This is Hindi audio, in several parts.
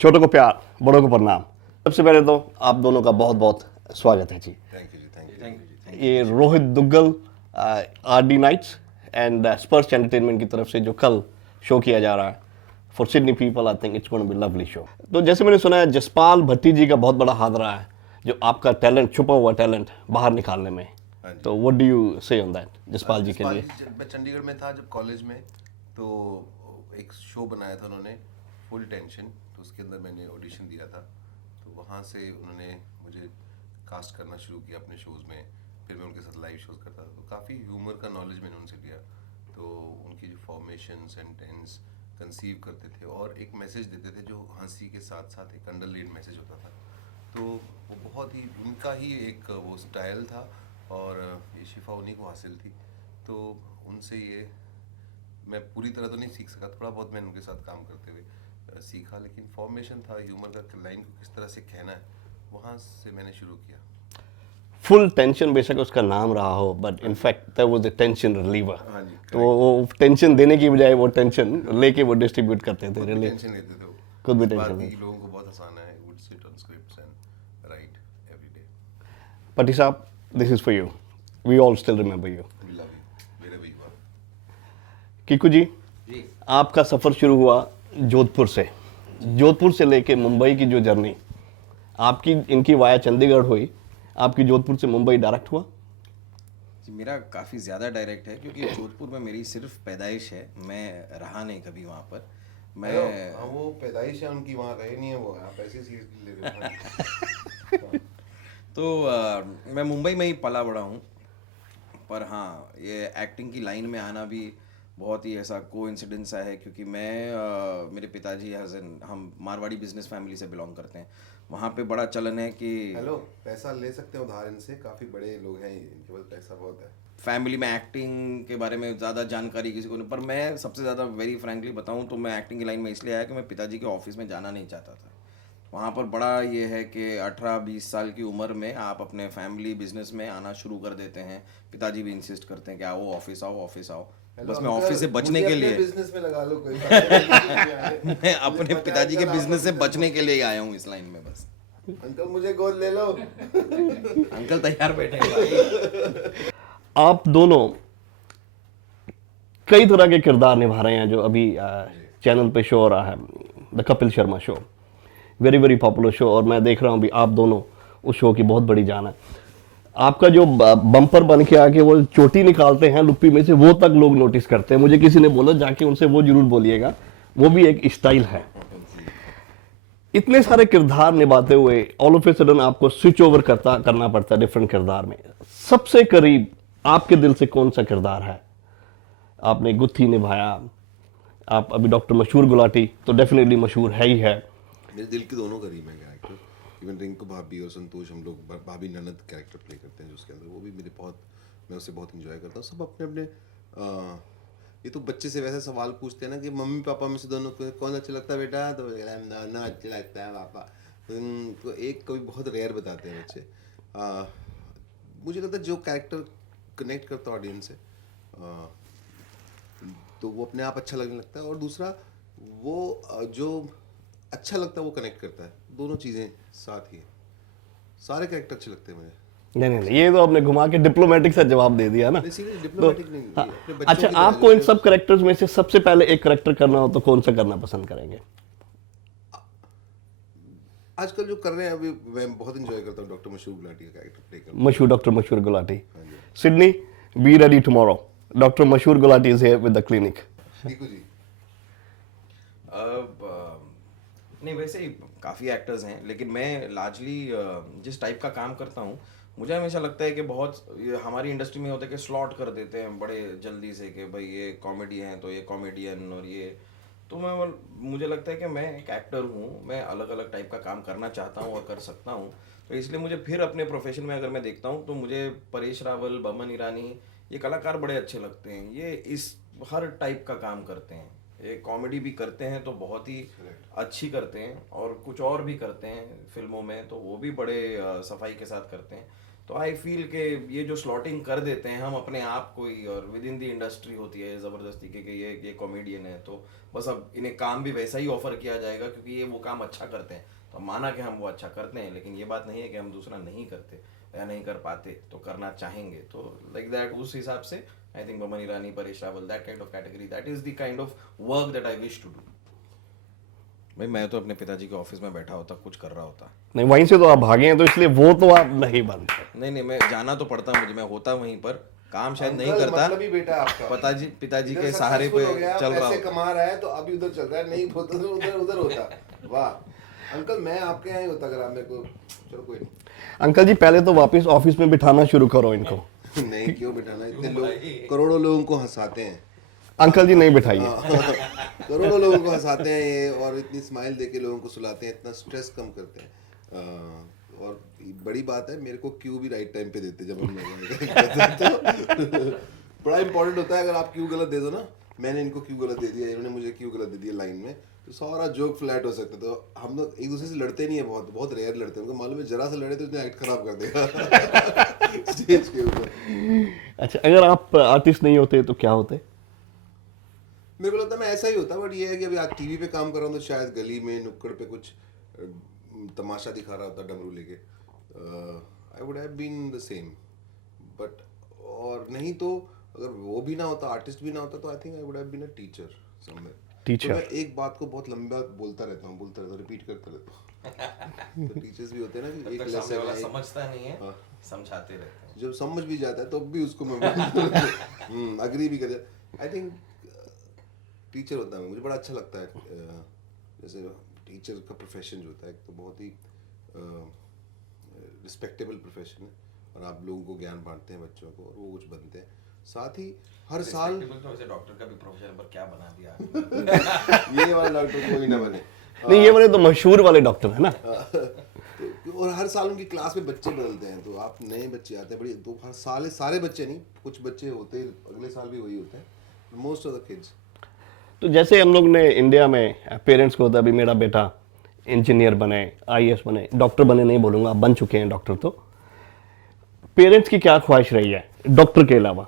छोटों को प्यार, बड़ों को प्रणाम। सबसे पहले तो आप दोनों का बहुत बहुत स्वागत है जी। थैंक यू जी, थैंक यू जी। ये Rohit Duggal, RD Knights and Sparsh entertainment की तरफ से जो कल शो किया जा रहा है for Sydney people, I think it's going to be lovely show. तो जैसे मैंने सुना है जसपाल भट्टी जी का बहुत बड़ा हाथ रहा है जो आपका टैलेंट, छुपा हुआ टैलेंट बाहर निकालने में। हाँ जी। तो व्हाट डू यू से ऑन दैट जसपाल जी के लिए? जब मैं चंडीगढ़ में था जब कॉलेज में, तो एक शो बनाया था उन्होंने, फुल टेंशन। तो उसके अंदर मैंने ऑडिशन दिया था, तो वहाँ से उन्होंने मुझे कास्ट करना शुरू किया अपने शोज़ में। फिर मैं उनके साथ लाइव शोज़ करता था, तो काफ़ी ह्यूमर का नॉलेज मैंने उनसे लिया। तो उनकी जो फॉर्मेशन, सेंटेंस कंसीव करते थे और एक मैसेज देते थे जो हंसी के साथ साथ एक अंडरलाइन मैसेज होता था। तो वो बहुत ही उनका ही एक वो स्टाइल था, और ये शिफा उन्हीं को हासिल थी। तो उनसे ये मैं पूरी तरह तो नहीं सीख सका, थोड़ा बहुत मैंने उनके साथ काम करते हुए सीखा, लेकिन फॉर्मेशन था, ह्यूमर का लाइन को किस तरह से कहना है, वहाँ से मैंने शुरू किया। फुल टेंशन बेशक उसका नाम रहा हो, but in fact that was the tension reliever. हाँ जी, तो वो टेंशन देने की बजाय वो टेंशन लेके वो डिस्ट्रीब्यूट करते थे, रिलीफ टेंशन लेते थे वो। खुद भी इस बात टेंशन की लेते। कि लोगों को बहुत आसान है, would sit on scripts and write every day. पटी साहब, this is for you, we all still remember you. We love you मेरे भैया। किकू जी, जी। आपका सफ़र शुरू हुआ जोधपुर से। जोधपुर से लेके मुंबई की जो जर्नी आपकी, इनकी वाया चंडीगढ़ हुई, आपकी जोधपुर से मुंबई डायरेक्ट हुआ? जी, मेरा काफ़ी ज़्यादा डायरेक्ट है क्योंकि जोधपुर में मेरी सिर्फ पैदाइश है, मैं रहा नहीं कभी वहाँ पर। मैं हाँ, वो पैदाइश है उनकी, वहाँ रहे नहीं है वो, आप ऐसे सीरियसली ले रहे हो। तो मैं मुंबई में ही पला बड़ा हूँ। पर हाँ, ये एक्टिंग की लाइन में आना भी बहुत ही ऐसा कोइंसिडेंस है क्योंकि मेरे पिताजी हम मारवाड़ी बिजनेस फैमिली से बिलोंग करते हैं। वहाँ पे बड़ा चलन है कि हेलो, पैसा ले सकते हैं उधार इनसे, काफी बड़े लोग हैं, इनके पास पैसा बहुत है। फैमिली में एक्टिंग के बारे में ज़्यादा जानकारी किसी को नहीं, पर मैं सबसे ज़्यादा वेरी फ्रैंकली बताऊं तो मैं एक्टिंग की लाइन में इसलिए आया कि मैं पिताजी के ऑफिस में जाना नहीं चाहता था। वहाँ पर बड़ा ये है कि 18-20 साल की उम्र में आप अपने फैमिली बिजनेस में आना शुरू कर देते हैं। पिताजी भी इंसिस्ट करते हैं कि आओ ऑफिस आओ ऑफिस आओ। बस मैं ऑफिस से बचने के लिए बिजनेस में लगा लो कोई बात मैं अपने पिताजी के बिजनेस से बचने के लिए आया हूँ इस लाइन में बस। अंकल मुझे गोद ले लो। अंकल तैयार बैठे हैं भाई। आप दोनों कई तरह के किरदार निभा रहे हैं जो अभी चैनल पे शो हो रहा है, the Kapil Sharma show, very very popular show, और मैं देख रहा हूँ अभी आप दोनों उस शो की बहुत बड़ी जान है। आपका जो बम्पर बन के आके वो चोटी निकालते हैं लुप्पी में से, वो तक लोग नोटिस करते हैं। मुझे किसी ने बोला जाके उनसे वो जरूर बोलिएगा, वो भी एक स्टाइल है। इतने सारे किरदार निभाते हुए ऑल ऑफ ए सडन आपको स्विच ओवर करना पड़ता है डिफरेंट किरदार में। सबसे करीब आपके दिल से कौन सा किरदार है? आपने गुत्थी निभाया, आप अभी डॉक्टर मशहूर गुलाटी तो डेफिनेटली मशहूर है ही है। मेरे दिल के दोनों करीब है कैरेक्टर। इवन रिंकू भाभी और संतोष, हम लोग भाभी ननद कैरेक्टर प्ले करते हैं जो उसके अंदर, वो भी मेरे बहुत, मैं उसे बहुत इंजॉय करता हूँ। सब अपने अपने ये तो बच्चे से वैसे सवाल पूछते हैं ना कि मम्मी पापा में से दोनों को कौन अच्छा लगता है बेटा, तो ना अच्छा लगता है पापा। तो एक कभी बहुत रेयर बताते हैं बच्चे। मुझे लगता है जो कैरेक्टर कनेक्ट करता है ऑडियंस से, तो वो अपने आप अच्छा लगने लगता है, और दूसरा वो जो अच्छा लगता है वो कनेक्ट करता है। दोनों चीज़ें साथ ही हैं। सारे कैरेक्टर अच्छे लगते हैं मुझे। नहीं, ये तो आपने घुमा के डिप्लोमेटिक सा जवाब दे दिया ना। सीरियस तो डिप्लोमेटिक नहीं, हाँ, अपने बच्चों अच्छा, की तरह आपको इन जो सब करेक्टर्स में से सबसे पहले एक करेक्टर करना हो तो कौन सा करना पसंद करेंगे? आजकल जो कर रहे हैं अभी, मैं बहुत इंजॉय करता हूँ डॉक्टर मशहूर गुलाटी का कैरेक्टर प्ले करना। मशहूर doctor Mashhoor Gulati. Sydney, be ready tomorrow, doctor Mashhoor Gulati is here with the clinic. Tiku ji, अब नहीं, वैसे ही काफ़ी एक्टर्स हैं, लेकिन मैं लार्जली जिस टाइप का काम करता हूँ, मुझे हमेशा लगता है कि बहुत ये हमारी इंडस्ट्री में होता है कि स्लॉट कर देते हैं बड़े जल्दी से कि भाई ये कॉमेडी हैं तो ये कॉमेडियन, और ये तो मुझे लगता है कि मैं एक एक्टर हूँ, मैं अलग अलग टाइप का काम करना चाहता हूँ और कर सकता हूँ। तो इसलिए मुझे फिर अपने प्रोफेशन में अगर मैं देखता हूँ तो मुझे परेश रावल, बमन ईरानी, ये कलाकार बड़े अच्छे लगते हैं। ये इस हर टाइप का काम करते हैं, ये कॉमेडी भी करते हैं तो बहुत ही अच्छी करते हैं, और कुछ और भी करते हैं फिल्मों में तो वो भी बड़े सफाई के साथ करते हैं। तो आई फील कि ये जो स्लॉटिंग कर देते हैं हम अपने आप को ही, और विद इन द इंडस्ट्री होती है ज़बरदस्ती के कि ये कॉमेडियन है, तो बस अब इन्हें काम भी वैसा ही ऑफर किया जाएगा क्योंकि ये वो काम अच्छा करते हैं, तो माना कि हम वो अच्छा करते हैं, लेकिन ये बात नहीं है कि हम दूसरा नहीं करते या नहीं कर पाते, तो करना चाहेंगे तो लाइक दैट, उस हिसाब से I think Boman Irani, Paresh Rawal, that kind of category, that is the kind of work that I wish to do. भाई मैं तो अपने पिताजी के ऑफिस में बैठा होता, कुछ कर रहा होता। नहीं, वहीं से तो आप भागे हैं, तो इसलिए वो तो आप नहीं बनते। नहीं, मैं जाना तो पड़ता मुझे, मैं होता वहीं पर, काम शायद नहीं अंकल, करता, मतलब ही बेटा आपका पिताजी इधर के सहारे पे successful हो गया, चल रहा पैसे होता। कमा रहा है तो अभी उधर चल रहा है, नहीं होता तो उधर उधर होता। वाह अंकल, मैं आपके यहाँ ही होता अगर आप मेरे को, चलो कोई अंकल जी, पहले तो वापस ऑफिस में बिठाना शुरू करो इनको। नहीं, क्यों बिठाना, इतने लोग करोड़ों लोगों को हंसाते हैं। अंकल जी नहीं बिठाइए। करोड़ों लोगों को हंसाते हैं ये, और इतनी स्माइल देके लोगों को सुलाते हैं, इतना स्ट्रेस कम करते हैं। और बड़ी बात है, मेरे को क्यू भी राइट टाइम पे देते जब हम तो बड़ा इंपॉर्टेंट होता है। अगर आप क्यू गलत दे दो ना, मैंने इनको क्यू गलत दे दिया, इन्होंने मुझे क्यू गलत दे दिया लाइन में, तो सारा जोक फ्लैट हो सकता है। तो हम लोग एक दूसरे से लड़ते नहीं है, बहुत बहुत रेयर लड़ते हैं, उनको मालूम है जरा सा लड़े तो उसने एक्ट खराब कर देगा स्टेज के ऊपर। अच्छा, अगर आप आर्टिस्ट नहीं होते तो क्या होते? मेरे को लगता है मैं ऐसा ही होता, बट ये है कि अभी आज टीवी पे काम कर रहा हूँ तो शायद गली में नुक्कड़ पे कुछ तमाशा दिखा रहा होता डमरू लेके, I would have been the same. But और नहीं तो अगर वो भी ना होता, आर्टिस्ट भी ना होता, तो I think I would have been a teacher somewhere. Teacher. तो मैं एक बात को बहुत लंबा बोलता रहता हूँ, रिपीट करता रहता हूँ। तो टीचर्स भी होते हैं ना कि एक लेसन है, समझता नहीं है, हाँ। समझाते रहते हैं। जब समझ भी जाता है तो भी उसको मैं अग्री भी कर, आई थिंक टीचर होता है, मुझे बड़ा अच्छा लगता है। जैसे टीचर का प्रोफेशन जो होता है, तो बहुत ही रिस्पेक्टेबल प्रोफेशन है, और आप लोगों को ज्ञान बांटते हैं बच्चों को, और वो कुछ बनते हैं। साथ ही हर साल तो वैसे डॉक्टर का भी प्रोफेशन पर क्या बना दिया ये वाला डॉक्टर कोई ना बने। नहीं, ये वाले तो मशहूर वाले डॉक्टर है ना। और हर साल उनकी क्लास में बच्चे बदलते हैं, तो आप नए बच्चे आते हैं, बड़ी तो हर साल सारे बच्चे नहीं, कुछ बच्चे होते हैं अगले साल भी वही होते हैं, मोस्ट ऑफ द किड्स। तो जैसे हम लोग ने इंडिया में पेरेंट्स को होता है, अभी मेरा बेटा इंजीनियर बने, आईएएस बने, डॉक्टर बने नहीं बोलूँगा, आप बन चुके हैं डॉक्टर, तो पेरेंट्स की क्या ख्वाहिश रही है डॉक्टर के अलावा,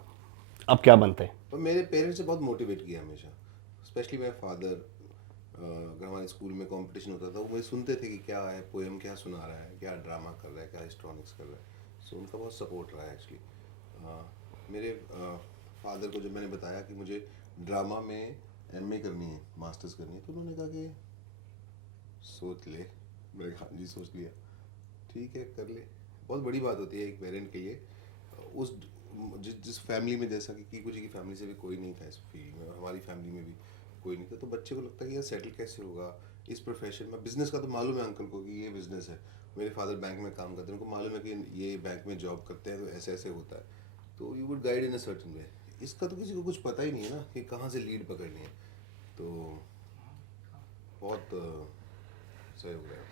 आप क्या बनते हैं? और मेरे पेरेंट्स ने बहुत मोटिवेट किया हमेशा, स्पेशली मेरे फादर। अगर हमारे स्कूल में कंपटीशन होता था, वो मुझे सुनते थे कि क्या है पोएम, क्या सुना रहा है, क्या ड्रामा कर रहा है, क्या हिस्ट्रॉनिक्स कर रहा है। सो उनका बहुत सपोर्ट रहा है एक्चुअली। मेरे फादर को जब मैंने बताया कि मुझे ड्रामा में एमए करनी है, मास्टर्स करनी है, तो उन्होंने कहा कि सोच ले। मैंने कहा हाँ जी, सोच लिया, ठीक है कर ले। बहुत बड़ी बात होती है एक पेरेंट के लिए। उस जिस फैमिली में, जैसा कि कीकू जी की फैमिली से भी कोई नहीं था इस फील्ड में, हमारी फैमिली में भी कोई नहीं था, तो बच्चे को लगता है कि यार सेटल कैसे होगा इस प्रोफेशन में। बिजनेस का तो मालूम है अंकल को कि ये बिजनेस है, मेरे फादर बैंक में काम करते हैं, उनको मालूम है कि ये बैंक में जॉब करते हैं तो ऐसे ऐसे होता है, तो you would guide in a certain way. इसका तो किसी को कुछ पता ही नहीं है ना कि कहाँ से लीड पकड़नी है, तो बहुत सही हो गया।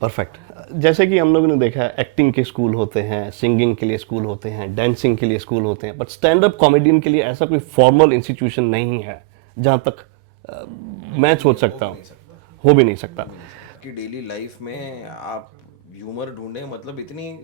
परफेक्ट। जैसे कि हम लोगों ने देखा है, एक्टिंग के स्कूल होते हैं, सिंगिंग के लिए स्कूल होते हैं, डांसिंग के लिए स्कूल होते हैं, बट स्टैंड अप कॉमेडियन के लिए ऐसा कोई फॉर्मल इंस्टीट्यूशन नहीं है, जहाँ तक मैं सोच सकता हूँ, हो भी नहीं सकता। कि डेली लाइफ में आप ह्यूमर ढूंढें, मतलब इतनी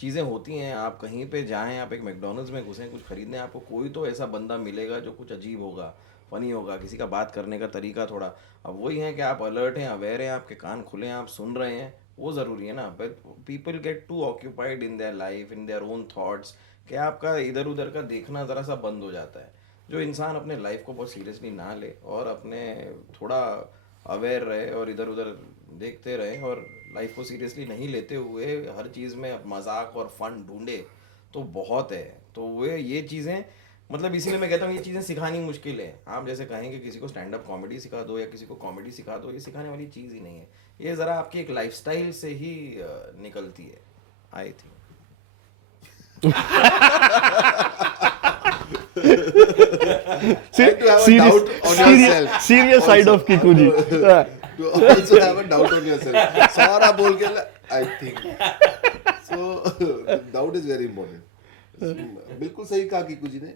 चीज़ें होती हैं, आप कहीं पे जाएं, आप एक मैकडॉनल्ड्स में घुसें कुछ खरीदने, आपको कोई तो ऐसा बंदा मिलेगा जो कुछ अजीब होगा, फनी होगा, किसी का बात करने का तरीका थोड़ा। अब वही है कि आप अलर्ट हैं, अवेयर हैं, आपके कान खुले हैं, आप सुन रहे हैं, वो ज़रूरी है ना। But people get too occupied in their life, in their own thoughts, कि आपका इधर उधर का देखना ज़रा सा बंद हो जाता है। जो इंसान अपने लाइफ को बहुत सीरियसली ना ले और अपने थोड़ा अवेयर रहे और इधर उधर देखते रहे और लाइफ को सीरियसली नहीं लेते हुए हर चीज़ में मजाक और फन ढूंढे, तो बहुत है। तो वे ये चीज़ें, मतलब इसीलिए मैं कहता हूँ ये चीज़ें सिखानी मुश्किल है। आप जैसे कहेंगे किसी को स्टैंड अप कॉमेडी सिखा दो या किसी को कॉमेडी सिखा दो, ये सिखाने वाली चीज़ ही नहीं है। ये ज़रा आपकी एक लाइफस्टाइल से ही निकलती है, I think. Serious side of Kiku ji. To also have a doubt on yourself. सारा बोल के I think. So doubt is very important. बिल्कुल सही कहा कीकू जी ने।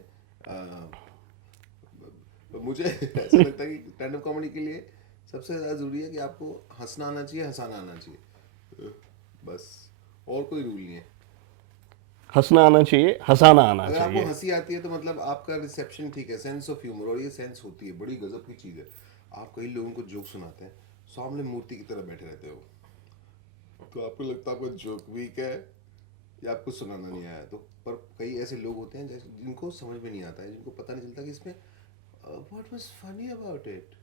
मुझे ऐसा लगता है कि स्टैंड अप कॉमेडी के लिए सबसे ज़्यादा ज़रूरी है कि आपको हंसना आना चाहिए, हंसाना आना चाहिए, बस, और कोई रूल नहीं है। हंसना आना चाहिए, हंसाना आना अगर आपको चाहिए। हंसी आती है तो मतलब आपका रिसेप्शन ठीक है, सेंस ऑफ ह्यूमर, और ये सेंस होती है, बड़ी गजब की चीज़ है। आप कई लोगों को जोक सुनाते हैं, सामने मूर्ति की तरह बैठे रहते हो, तो आपको लगता है आपका जोक वीक है या आपको सुनाना नहीं आया। तो पर कई ऐसे लोग होते हैं जैसे जिनको समझ में नहीं आता है, जिनको पता नहीं चलता कि इसमें what was funny about it,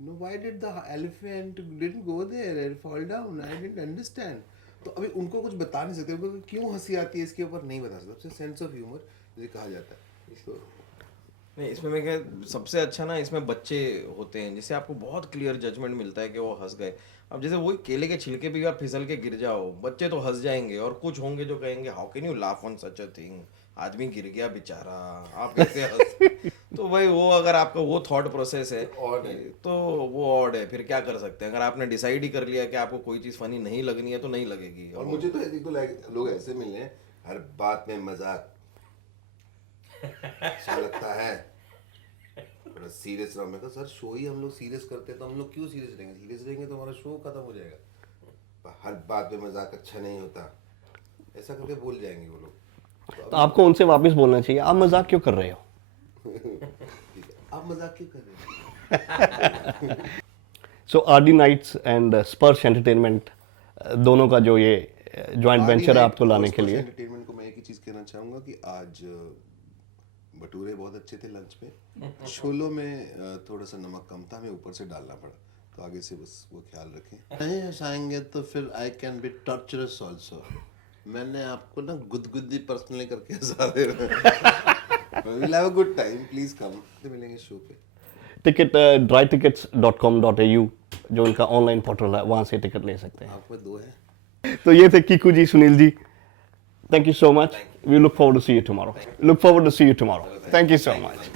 no why did the elephant didn't go there and fall down, I didn't understand. तो अभी उनको कुछ बता नहीं सकते, उनको क्यों हंसी आती है इसके ऊपर नहीं बता सकते। सबसे सेंस ऑफ ह्यूमर जिसे कहा जाता है। तो नहीं, इसमें मैं क्या, सबसे अच्छा ना इसमें बच्चे होते हैं, जिससे आपको बहुत क्लियर जजमेंट मिलता है कि वो हंस गए। अब जैसे वही केले के छिलके भी आप फिसल के गिर जाओ, बच्चे तो हंस जाएंगे, और कुछ होंगे जो कहेंगे how can you laugh on such a thing, आदमी गिर गया बेचारा, आप कैसे हंस। तो भाई वो अगर आपका वो थॉट प्रोसेस है Odd है। तो वो ऑड है, फिर क्या कर सकते हैं। अगर आपने डिसाइड ही कर लिया कि आपको कोई चीज़ फनी नहीं लगनी है तो नहीं लगेगी। और मुझे तो एक दो लोग ऐसे मिले हैं, हर बात में मजाक, अच्छा लगता है, थोड़ा सीरियस रहो। मैं कहा सर शो ही हम लोग सीरियस करते हैं, तो हम लोग क्यों सीरियस रहेंगे, सीरियस रहेंगे तो हमारा शो खत्म हो जाएगा। हर बात में मजाक अच्छा नहीं होता, ऐसा करके बोल जाएंगे वो लोग। तो आपको उनसे वापस बोलना चाहिए, आप मजाक क्यों कर रहे हो? ठीक है, आप मजाक क्यों कर रहे हैं। सो RD Knights and Sparsh entertainment दोनों का जो ये जॉइंट वेंचर है आपको लाने के लिए। एंटरटेनमेंट को मैं एक ही चीज़ कहना चाहूँगा कि आज भटूरे बहुत अच्छे थे लंच में, छोलों में थोड़ा सा नमक कम था, हमें ऊपर से डालना पड़ा, तो आगे से बस वो ख्याल रखें। नहीं हंसाएंगे तो फिर I can be torturers also. मैंने आपको ना गुदगुदी पर्सनली करके हंसा दे रहा हूँ। Will have a good time, please come. मिलेंगे शो पे। टिकट drytickets.com.au जो इनका ऑनलाइन पोर्टल है, वहाँ से टिकट ले सकते हैं। आप में दो है। तो ये थे Kiku ji, Sunil ji, thank you so much. We look forward to see you tomorrow. Look forward to see you tomorrow. Thank you so much.